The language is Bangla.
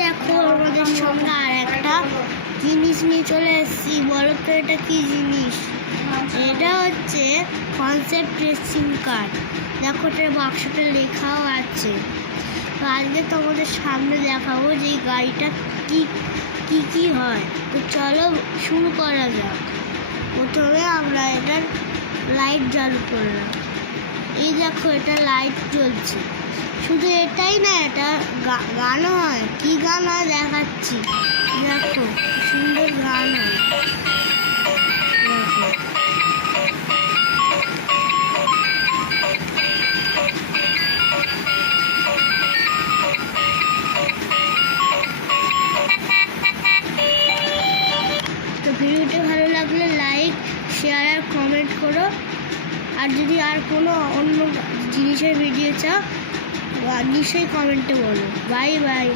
দেখো আমাদের সঙ্গে আর একটা জিনিস নিয়ে চলে এসেছি। বলো তো এটা কি জিনিস? এটা হচ্ছে কনসেপ্ট রেসিং কার। দেখো এটার বাক্সটা লেখাও আছে। তো আজকে তোমাদের সামনে দেখাবো যে এই গাড়িটা কি হয়। তো চলো শুরু করা যাক। প্রথমে আমরা এটার লাইট চালু করলাম। এই দেখো এটা লাইট জ্বলছে। শুধু এটাই না, এটা গানও হয়। কি গান হয় দেখাচ্ছি। দেখো সুন্দর গান হয়। দেখো তো ভিডিওটা ভালো লাগলে লাইক, শেয়ার আর কমেন্ট করো। আর যদি আর কোনো অন্য জিনিসের ভিডিও চাও নিশ্চয়ই কমেন্টে বলো। Bye bye.